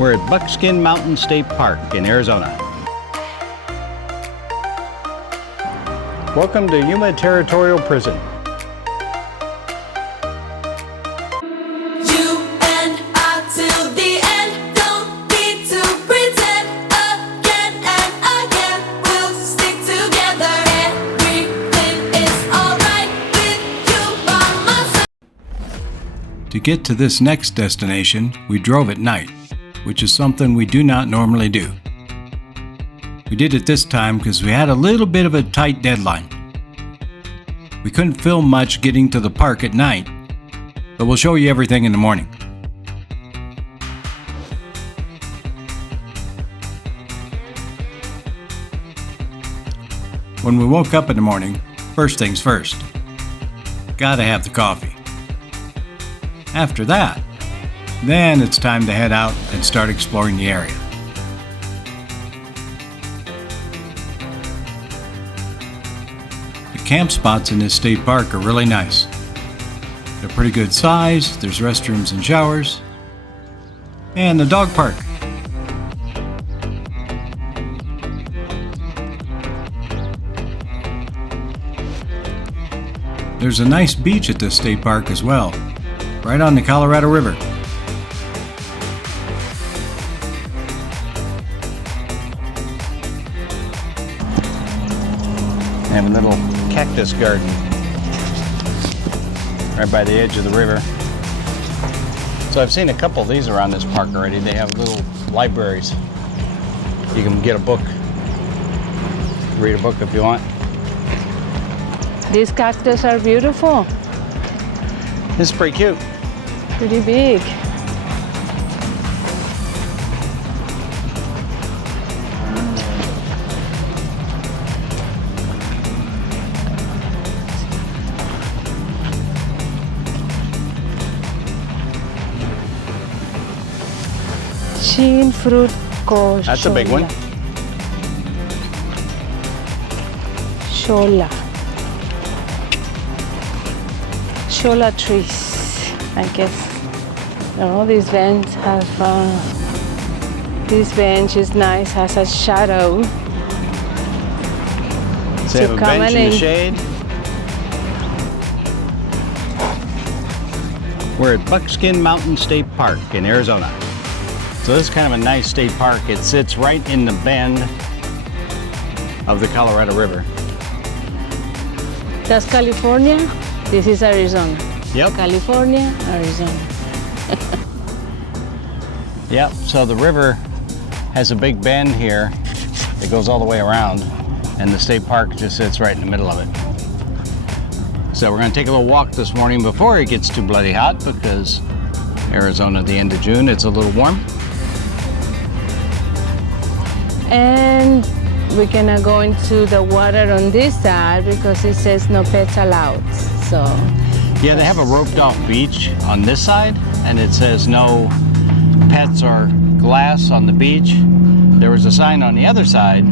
We're at Buckskin Mountain State Park in Arizona. Welcome to Yuma Territorial Prison. To get to this next destination, we drove at night, which is something we do not normally do. We did it this time because we had a little bit of a tight deadline. We couldn't film much getting to the park at night, but we'll show you everything in the morning. When we woke up in the morning, first things first, gotta have the coffee. After that, then it's time to head out and start exploring the area. The camp spots in this state park are really nice. They're pretty good size, there's restrooms and showers, and the dog park. There's a nice beach at this state park as well, right on the Colorado River. They have a little cactus garden right by the edge of the river. So I've seen a couple of these around this park already. They have little libraries. You can get a book, read a book if you want. These cactus are beautiful. This is pretty cute. Pretty big. Chin fruit ko. That's a big one. Shola trees, I guess. Oh, this bench this bench is nice, has a shadow. So they have a bench in the shade. We're at Buckskin Mountain State Park in Arizona. So this is kind of a nice state park. It sits right in the bend of the Colorado River. That's California. This is Arizona. Yep. California, Arizona. Yep, so the river has a big bend here that goes all the way around, and the state park just sits right in the middle of it. So we're gonna take a little walk this morning before it gets too bloody hot, because Arizona at the end of June, it's a little warm. And we're gonna go into the water on this side because it says no pets allowed. So yeah, they have a roped off beach on this side, and it says no pets or glass on the beach. There was a sign on the other side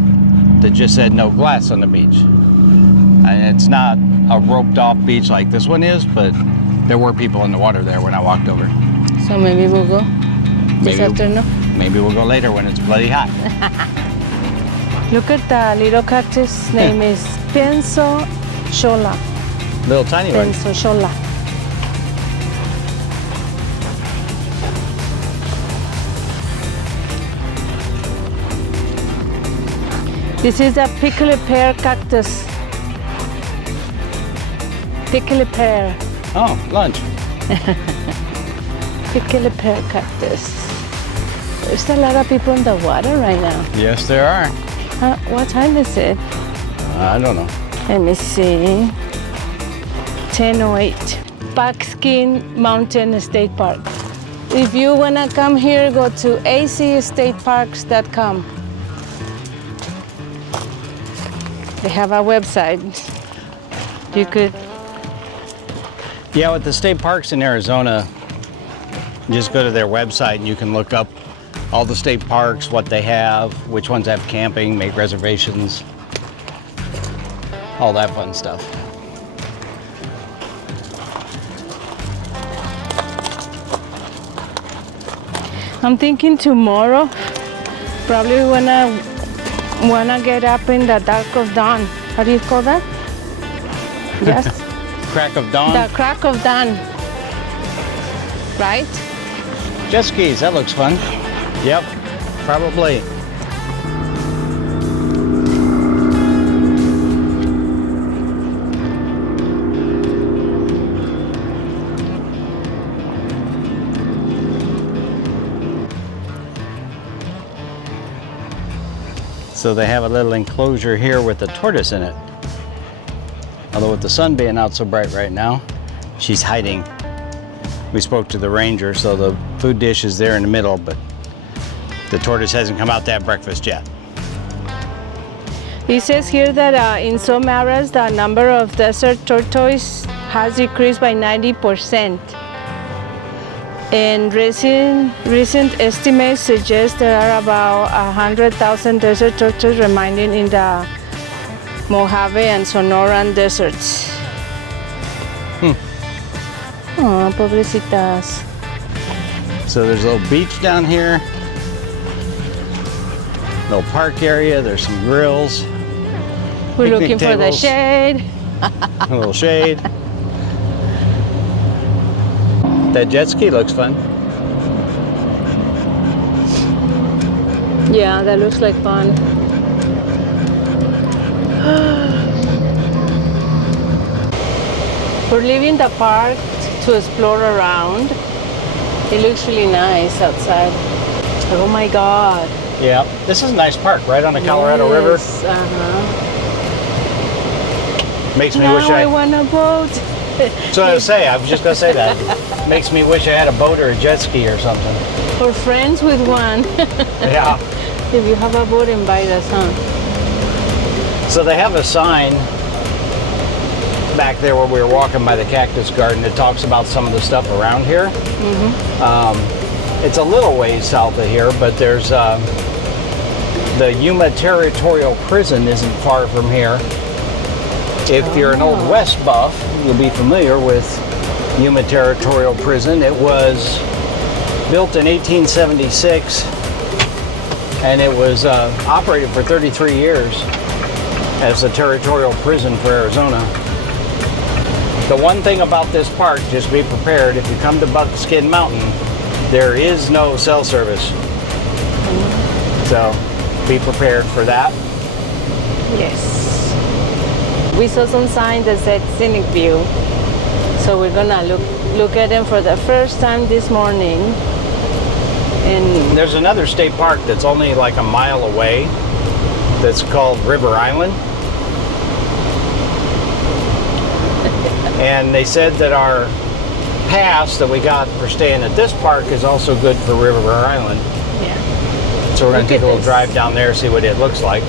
that just said no glass on the beach. And it's not a roped off beach like this one is, but there were people in the water there when I walked over. So maybe we'll go this afternoon? Maybe we'll go later when it's bloody hot. Look at the little cactus. Name is Penso Shola. Little tiny one. Penso Shola. This is a prickly pear cactus. Prickly pear. Oh, lunch. Prickly pear cactus. There's a lot of people in the water right now. Yes, there are. What time is it? I don't know. Let me see. 10:08. Buckskin Mountain State Park. If you wanna come here, go to acstateparks.com. They have a website. You could. Yeah, with the state parks in Arizona, just go to their website and you can look up all the state parks, what they have, which ones have camping, make reservations, all that fun stuff. I'm thinking tomorrow. Probably wanna get up in the dark of dawn. How do you call that? Yes. Crack of dawn. The crack of dawn. Right? Jet skis, that looks fun. Yep, probably. So they have a little enclosure here with a tortoise in it. Although with the sun being out so bright right now, she's hiding. We spoke to the ranger, so the food dish is there in the middle, but the tortoise hasn't come out to have breakfast yet. It says here that in some areas the number of desert tortoise has decreased by 90%. And recent estimates suggest there are about 100,000 desert tortoises remaining in the Mojave and Sonoran deserts. Oh, pobrecitas. So there's a little beach down here, little park area, there's some grills. We're picnic looking for the tables, shade. a little shade. That jet ski looks fun. Yeah, that looks like fun. We're leaving the park to explore around. It looks really nice outside. Oh my God. Yeah, this is a nice park right on the Colorado River. Yes, Makes me now wish I want a boat. So I was say, I was just gonna say that. Makes me wish I had a boat or a jet ski or something. Or friends with one. Yeah. If you have a boat, invite us, huh? So they have a sign back there where we were walking by the Cactus Garden that talks about some of the stuff around here. It's a little ways south of here, but there's the Yuma Territorial Prison isn't far from here. If you're an Old West buff, you'll be familiar with Yuma Territorial Prison. It was built in 1876, and it was operated for 33 years as a territorial prison for Arizona. The one thing about this park, just be prepared, if you come to Buckskin Mountain, there is no cell service. So be prepared for that. Yes. We saw some signs that said scenic view. So we're gonna look at them for the first time this morning. And There's another state park that's only like a mile away that's called River Island. And they said that our pass that we got for staying at this park is also good for River Island. yeah. So we're going Look to take at a little this. drive down there, see what it looks like.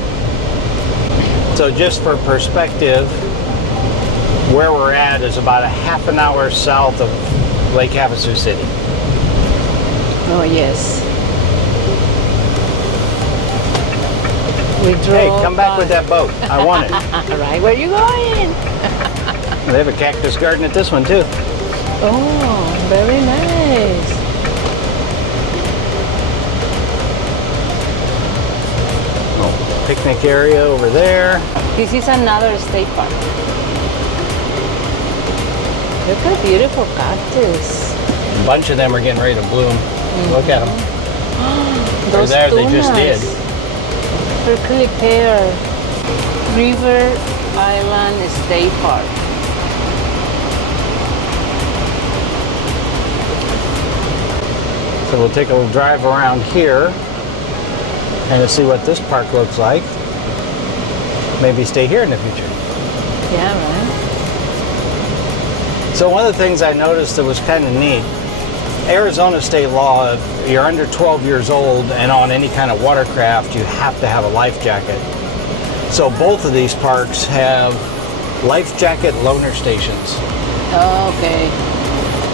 So just for perspective, where we're at is about a half an hour south of Lake Havasu City. Oh yes. We drove. Hey, come back with that boat. I want it. All right, where are you going? They have a cactus garden at this one too. Oh, very nice. Oh, picnic area over there. This is another state park. Look at beautiful cactus. A bunch of them are getting ready to bloom. Look at them. They're Those there, they just did. tunas. Prickly pear. River Island State Park. So we'll take a little drive around here and see what this park looks like. Maybe stay here in the future. Yeah, right? So one of the things I noticed that was kind of neat, Arizona state law, if you're under 12 years old and on any kind of watercraft, you have to have a life jacket. So both of these parks have life jacket loaner stations. Oh, okay.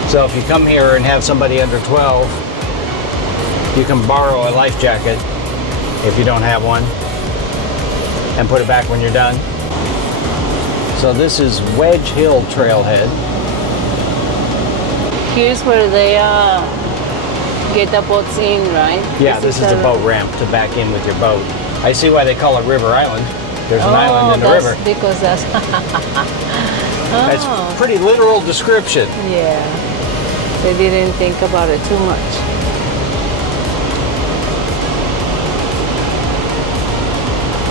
So if you come here and have somebody under 12, you can borrow a life jacket if you don't have one and put it back when you're done. So this is Wedge Hill Trailhead. Here's where they get the boats in, right? Yeah, this is the boat ramp to back in with your boat. I see why they call it River Island. There's an island in the that's river. Because that's That's pretty literal description. yeah. They didn't think about it too much.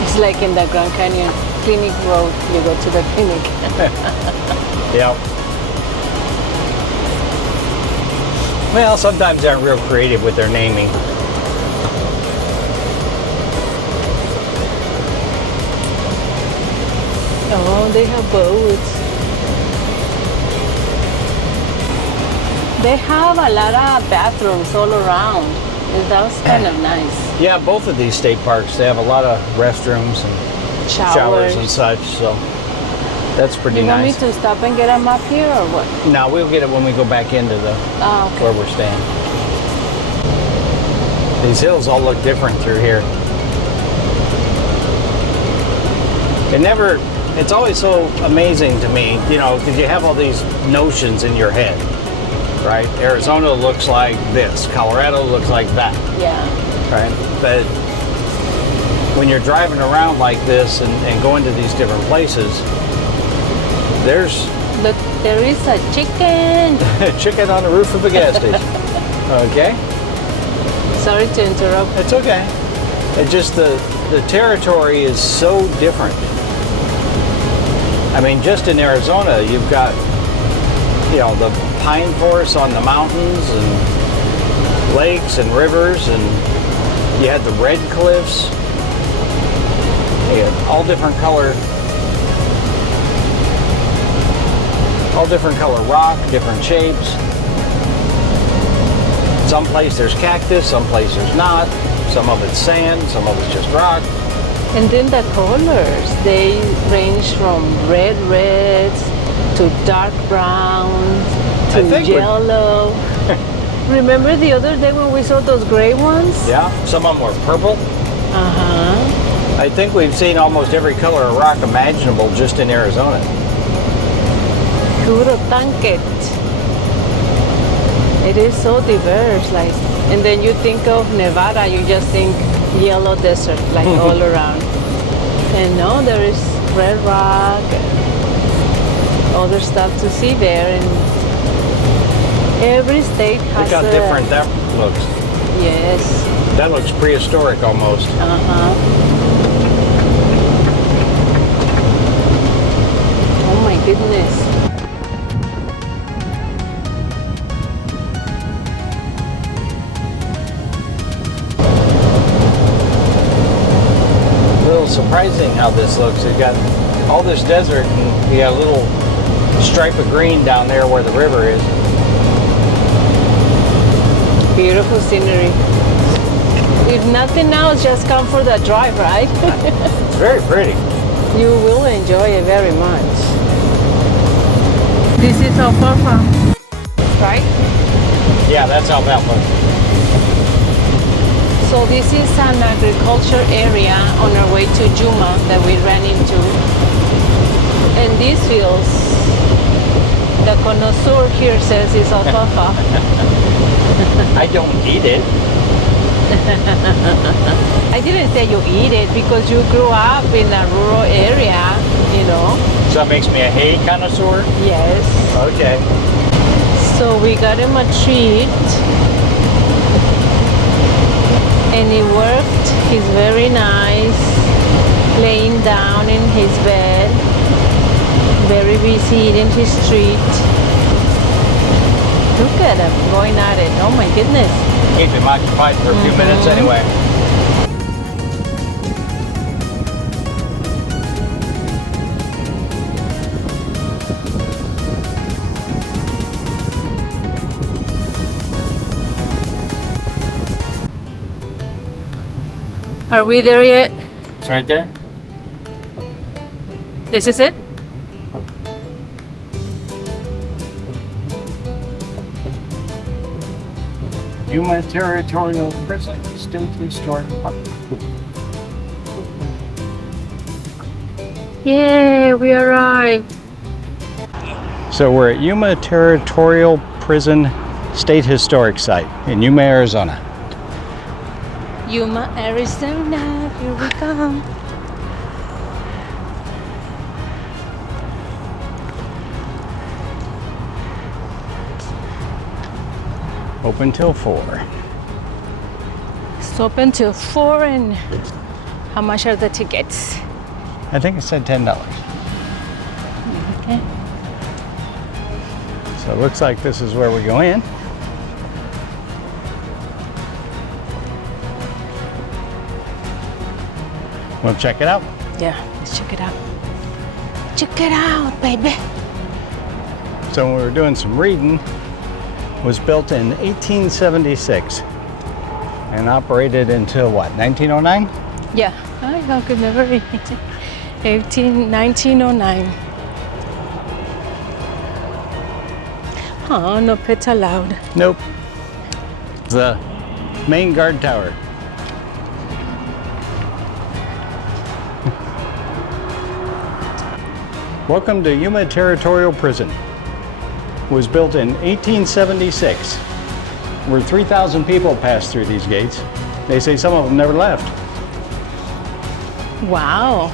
It's like in the Grand Canyon Clinic Road. You go to the clinic. Yep. Well, sometimes they're real creative with their naming. Oh, they have boats. They have a lot of bathrooms all around. That's kind of nice. Yeah, both of these state parks, they have a lot of restrooms and showers and such, so that's pretty You want me nice. to stop and get them up here or what? No, we'll get it when we go back into the Okay. where we're staying. These hills all look different through here. It's always so amazing to me, you know, because you have all these notions in your head, right? Arizona looks like this, Colorado looks like that, Yeah. right? But when you're driving around like this and going to these different places, there's Look, there is a chicken. chicken on the roof of a gas station. Okay? Sorry to interrupt. It's okay. It just the territory is so different. I mean, just in Arizona, you've got, you know, the pine forests on the mountains and lakes and rivers, and you had the red cliffs. You had all different color rock, different shapes. Someplace there's cactus, someplace there's not. Some of it's sand, some of it's just rock. And then the colors, they range from reds to dark brown I to think we're- yellow. Remember the other day when we saw those gray ones? Yeah, some of them were purple. Uh-huh. I think we've seen almost every color of rock imaginable just in Arizona. Puro tanket. It is so diverse, like, and then you think of Nevada, you just think yellow desert, like all around. And no, there is red rock and other stuff to see there. And every state has Look how different that looks. Yes. That looks prehistoric almost. Uh-huh. Oh my goodness. Surprising how this looks. You've got all this desert and you got a little stripe of green down there where the river is. Beautiful scenery. If nothing else, just come for the drive, right? It's very pretty. You will enjoy it very much. This is alfalfa, right? Yeah, that's how that looks. So this is an agriculture area on our way to Yuma that we ran into. And these fields, the connoisseur here says is alfalfa. I don't eat it. I didn't say you eat it because you grew up in a rural area, you know. So that makes me a hay connoisseur? Yes. Okay. So we got him a treat. And it worked. He's very nice, laying down in his bed, very busy eating his treat. Look at him going at it. Oh my goodness. Keep him occupied for a few minutes anyway. Are we there yet? It's right there. This is it? Yuma Territorial Prison, still 3-story. Yay, we arrived. So we're at Yuma Territorial Prison State Historic Site in Yuma, Arizona. Yuma, Arizona, here we come. Open till 4. It's open till 4, and how much are the tickets? I think it said $10. Okay. So it looks like this is where we go in. We'll check it out. Yeah, let's check it out. Check it out, baby. So when we were doing some reading, it was built in 1876 and operated until what, 1909? Yeah, I could never read. 1909. Oh, no pets allowed. Nope. The main guard tower. Welcome to Yuma Territorial Prison. It was built in 1876. Where 3,000 people passed through these gates. They say some of them never left. Wow.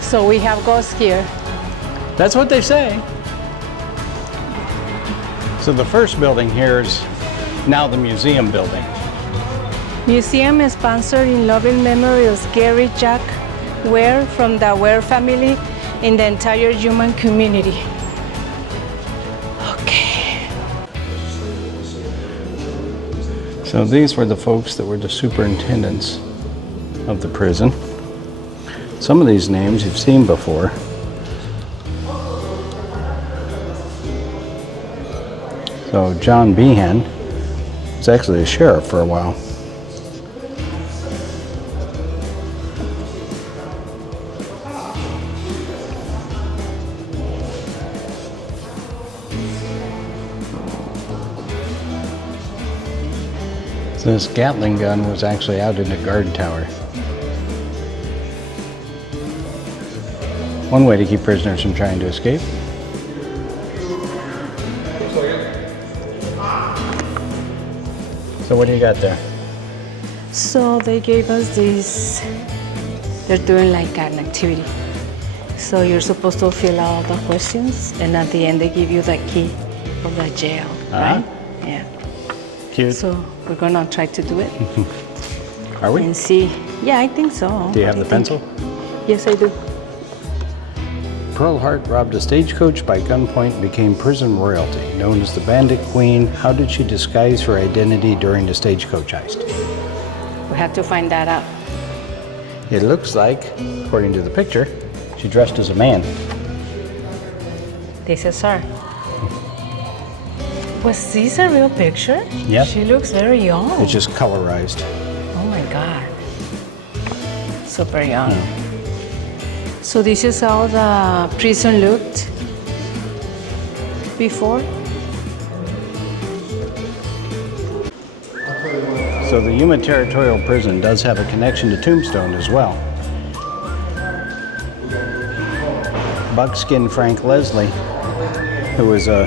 So we have ghosts here. That's what they say. So the first building here is now the museum building. Museum is sponsored in loving memory of Gary Jack Ware from the Ware family in the entire human community. Okay. So these were the folks that were the superintendents of the prison. Some of these names you've seen before. So John Behan was actually a sheriff for a while. So this Gatling gun was actually out in the guard tower. One way to keep prisoners from trying to escape. So what do you got there? So they gave us this, they're doing like an activity. So you're supposed to fill out the questions, and at the end they give you the key of the jail, right? Yeah. Cute. So we're gonna try to do it Are we? and see. Yeah, I think so. Do you have the pencil? Yes, I do. Pearl Hart robbed a stagecoach by gunpoint and became prison royalty. Known as the Bandit Queen, how did she disguise her identity during the stagecoach heist? We have to find that out. It looks like, according to the picture, she dressed as a man. This is her. Was this a real picture? Yep. She looks very young. It's just colorized. Oh my God. Super young. So this is how the prison looked before. So the Yuma Territorial Prison does have a connection to Tombstone as well. Buckskin Frank Leslie, who was a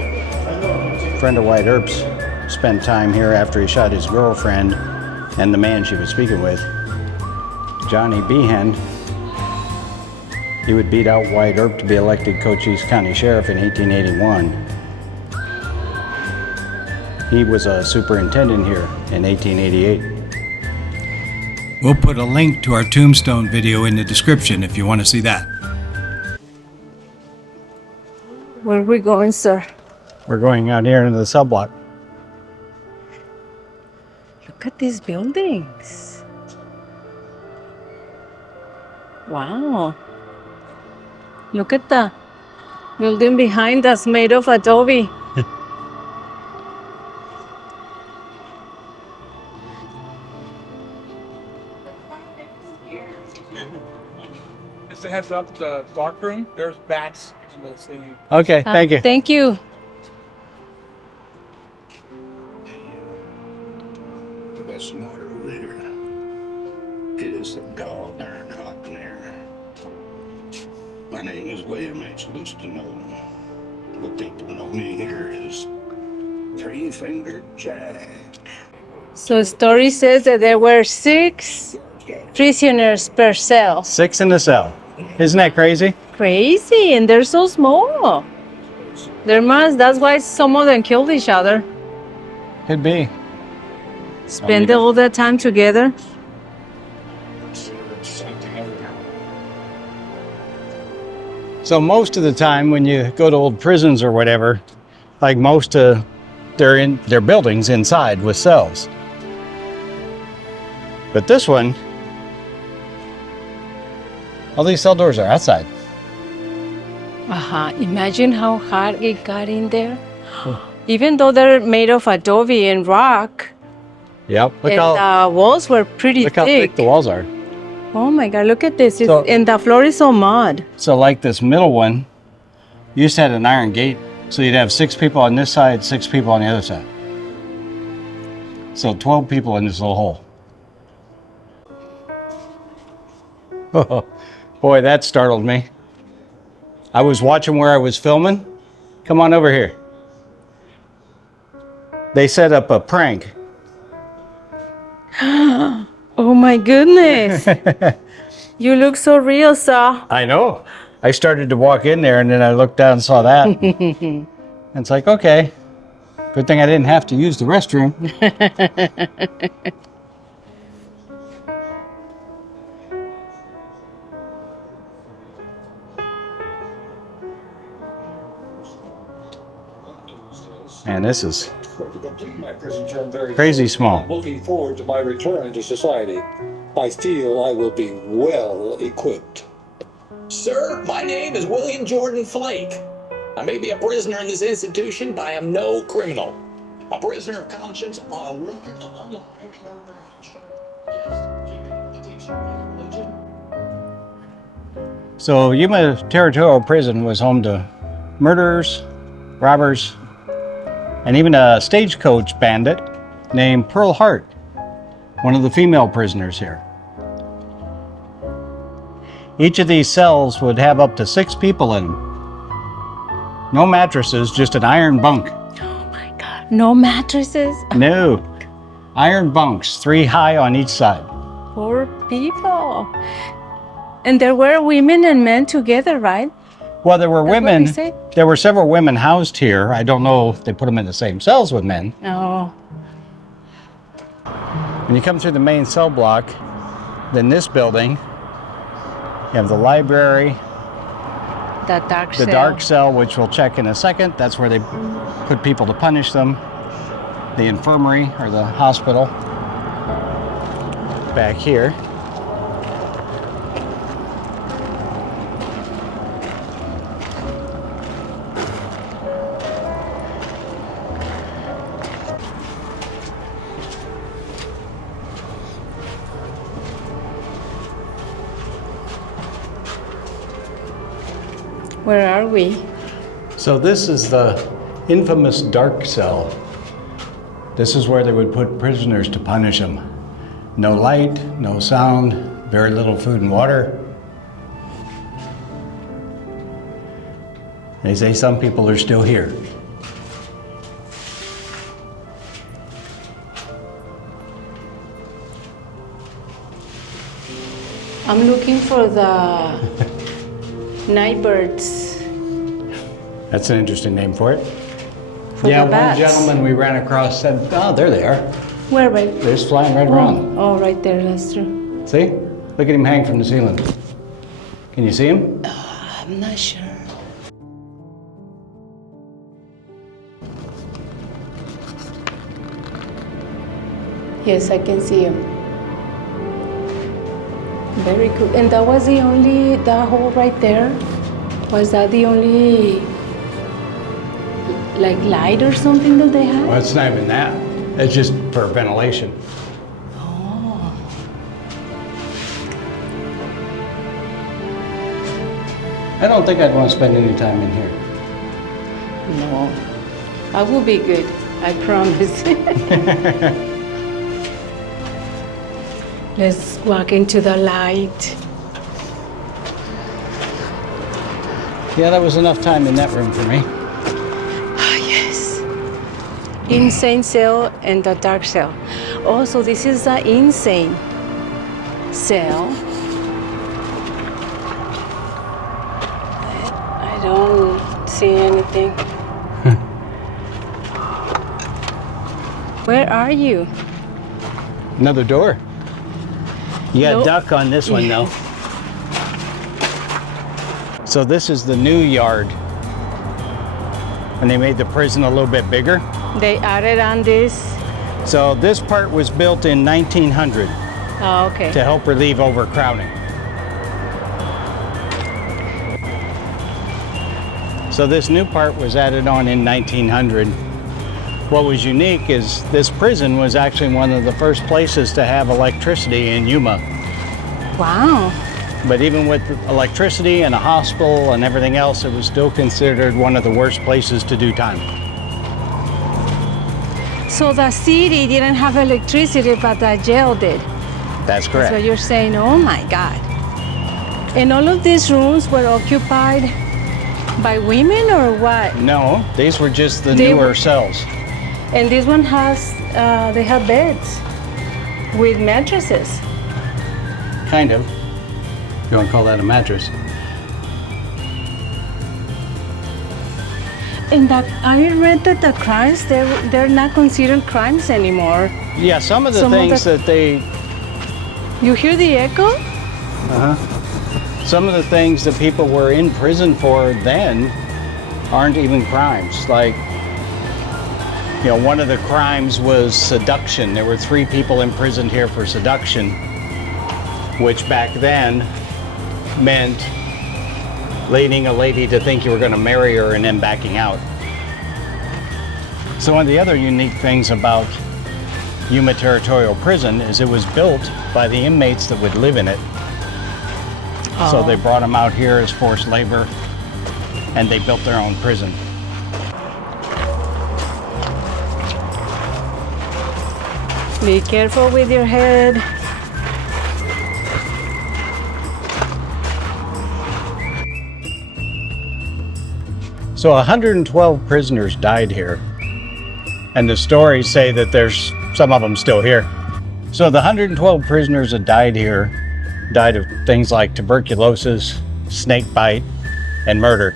friend of White Earp's, spent time here after he shot his girlfriend and the man she was speaking with, Johnny Behan. He would beat out White Earp to be elected Cochise County Sheriff in 1881. He was a superintendent here in 1888. We'll put a link to our Tombstone video in the description if you want to see that. Where are we going, sir? We're going out here into the cell block. Look at these buildings. Wow. Look at the building behind us made of adobe. Just a heads up, the dark room, there's bats. Okay, thank you. Thank you. Got some water over here. It is a dog there, not there. My name is William H. Lustono. What they know me here is three-fingered Jack. So story says that there were 6 prisoners per cell. 6 in the cell. Isn't that crazy? Crazy, and they're so small. That's why some of them killed each other. Could be. Spend all that time together. So most of the time when you go to old prisons or whatever, like they're in their buildings inside with cells. But this one, all these cell doors are outside. Imagine how hard it got in there. Even though they're made of adobe and rock, Yep. and the walls were pretty Look how thick the walls are. Oh my God, look at this. So- And the floor is so mud. So like this middle one, you used to have an iron gate, so you'd have 6 people on this side, 6 people on the other side. So 12 people in this little hole. Oh, boy, that startled me. I was watching where I was filming. Come on over here. They set up a prank. Oh my goodness. You look so real, sir. I know. I started to walk in there and then I looked down and saw that. And it's like, okay, good thing I didn't have to use the restroom. Man, this is My prison term very crazy short. small. I'm looking forward to my return to society. I feel I will be well equipped. Sir, my name is William Jordan Flake. I may be a prisoner in this institution, but I am no criminal. A prisoner of conscience. So Yuma Territorial Prison was home to murderers, robbers, and even a stagecoach bandit named Pearl Hart, one of the female prisoners here. Each of these cells would have up to 6 people in them. No mattresses, just an iron bunk. Oh my God. No mattresses? No. Iron bunks, 3 high on each side. Poor people. And there were women and men together, right? Well, there were That's what women, they say? there were several women housed here. I don't know if they put them in the same cells with men. Oh. When you come through the main cell block, then this building, you have the library, The dark the cell. dark cell, which we'll check in a second. That's where they put people to punish them. The infirmary or the hospital. Back here. Where are we? So this is the infamous dark cell. This is where they would put prisoners to punish them. No light, no sound, very little food and water. They say some people are still here. I'm looking for the night birds. That's an interesting name for it. For Yeah, the one bats. gentleman we ran across said, oh, there they are. Where, right? They're just flying right around. Oh, right there, that's true. See? Look at him hang from the ceiling. Can you see him? I'm not sure. Yes, I can see him. Very cool. And that was that hole right there? Was that the only, like, light or something that they had? Well, it's not even that. It's just for ventilation. Oh. I don't think I'd want to spend any time in here. No. I will be good. I promise. Let's walk into the light. Yeah, that was enough time in that room for me. insane cell and the dark cell. Oh, so this is the insane cell. I don't see anything. Where are you? Another door. You got Nope. duck on this one though. So this is the new yard. And they made the prison a little bit bigger. They added on this. So this part was built in 1900 Oh, okay. to help relieve overcrowding. So this new part was added on in 1900. What was unique is this prison was actually one of the first places to have electricity in Yuma. Wow. But even with electricity and a hospital and everything else, it was still considered one of the worst places to do time. So the city didn't have electricity, but the jail did. That's So correct. you're saying, oh my God. And all of these rooms were occupied by women or what? No, these were just the They newer were- cells. And this one has, they have beds with mattresses. Kind of. You want to call that a mattress? And that, I read that the crimes, they're not considered crimes anymore. Yeah, some of the Some of things the- that they, You hear the echo? some of the things that people were in prison for then aren't even crimes. Like, you know, one of the crimes was seduction. There were 3 people imprisoned here for seduction, which back then meant leading a lady to think you were going to marry her and then backing out. So one of the other unique things about Yuma Territorial Prison is it was built by the inmates that would live in it. So they brought them out here as forced labor and they built their own prison. Be careful with your head. So 112 prisoners died here. And the stories say that there's some of them still here. So the 112 prisoners that died here died of things like tuberculosis, snake bite, and murder.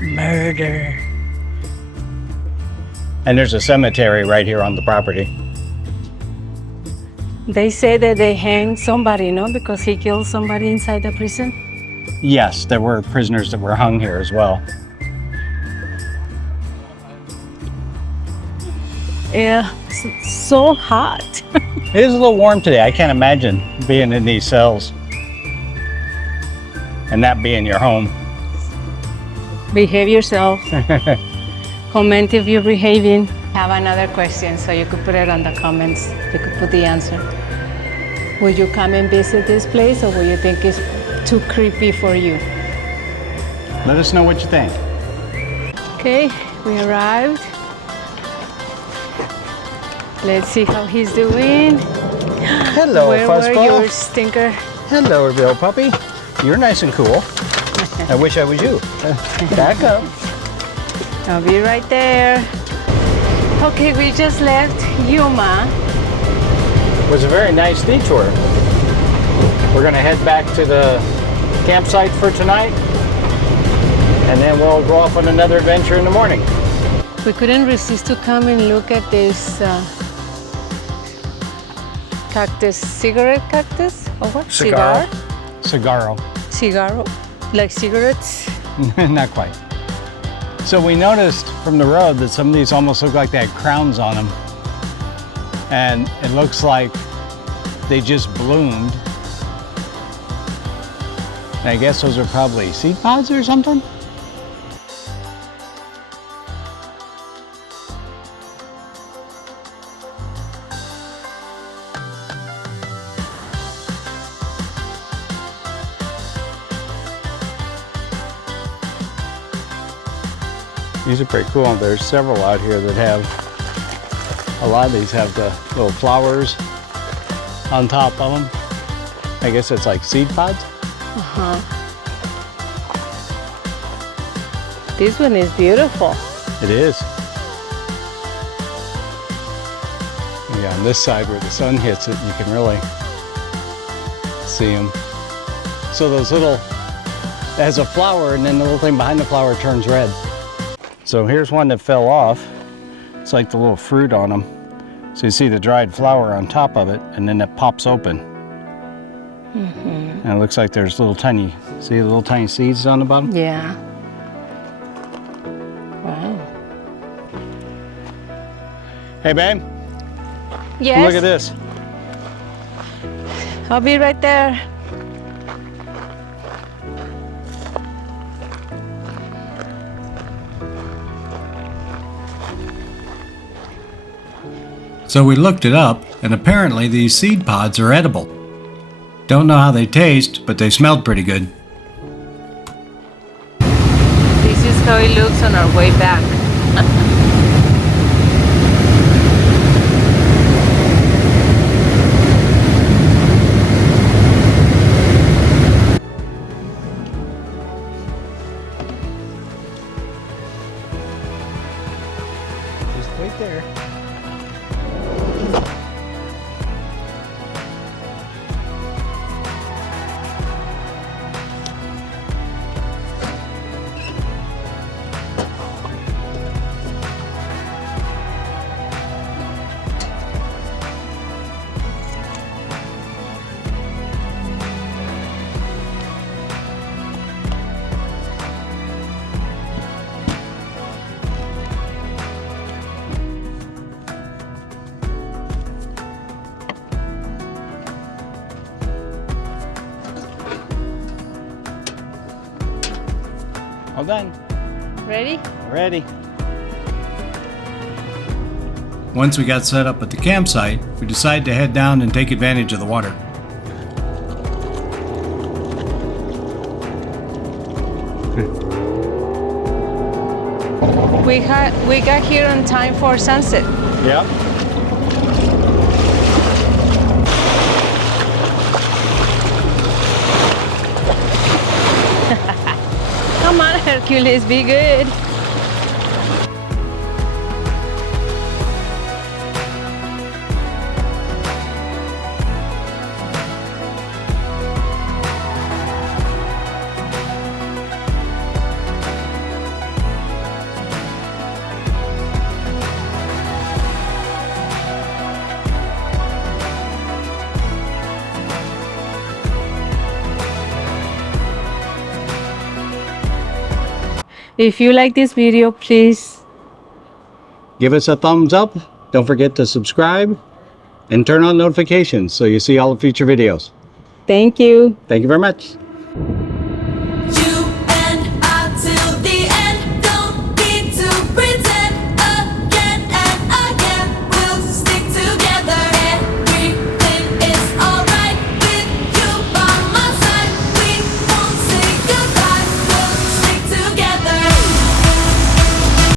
Murder. And there's a cemetery right here on the property. They say that they hanged somebody, no? Because he killed somebody inside the prison. Yes, there were prisoners that were hung here as well. Yeah, so hot. It is a little warm today. I can't imagine being in these cells and that being your home. Behave yourself. Comment if you're behaving. Have another question, so you could put it on the comments. You could put the answer. Will you come and visit this place, or will you think it's too creepy for you? Let us know what you think. Okay, we arrived. Let's see how he's doing. Hello, Where were Fuzzball. your stinker? Hello, little puppy. You're nice and cool. I wish I was you. Back up. I'll be right there. Okay, we just left Yuma. It was a very nice detour. We're gonna head back to the campsite for tonight, and then we'll go off on another adventure in the morning. We couldn't resist to come and look at this cactus, cigarette cactus, or what? Cigar. Cigarro. Cigarro, like cigarettes. Not quite. So we noticed from the road that some of these almost look like they had crowns on them. And it looks like they just bloomed. And I guess those are probably seed pods or something? These are pretty cool. There's several out here that have, a lot of these have the little flowers on top of them. I guess it's like seed pods. This one is beautiful. It is. Yeah, on this side where the sun hits it, you can really see them. So those little, it has a flower, and then the little thing behind the flower turns red. So here's one that fell off. It's like the little fruit on them. So you see the dried flower on top of it, and then it pops open. And it looks like there's little tiny, see the little tiny seeds on the bottom? Yeah. Wow. Hey, babe, Yes. look at this. I'll be right there. So we looked it up, and apparently these seed pods are edible. Don't know how they taste, but they smelled pretty good. This is how it looks on our way back. Just wait there. All done. Ready? Ready. Once we got set up at the campsite, we decided to head down and take advantage of the water. We got here on time for sunset. Yep. Come on, Hercules, be good. If you like this video, please Give us a thumbs up. Don't forget to subscribe and turn on notifications so you see all the future videos. thank you. Thank you very much.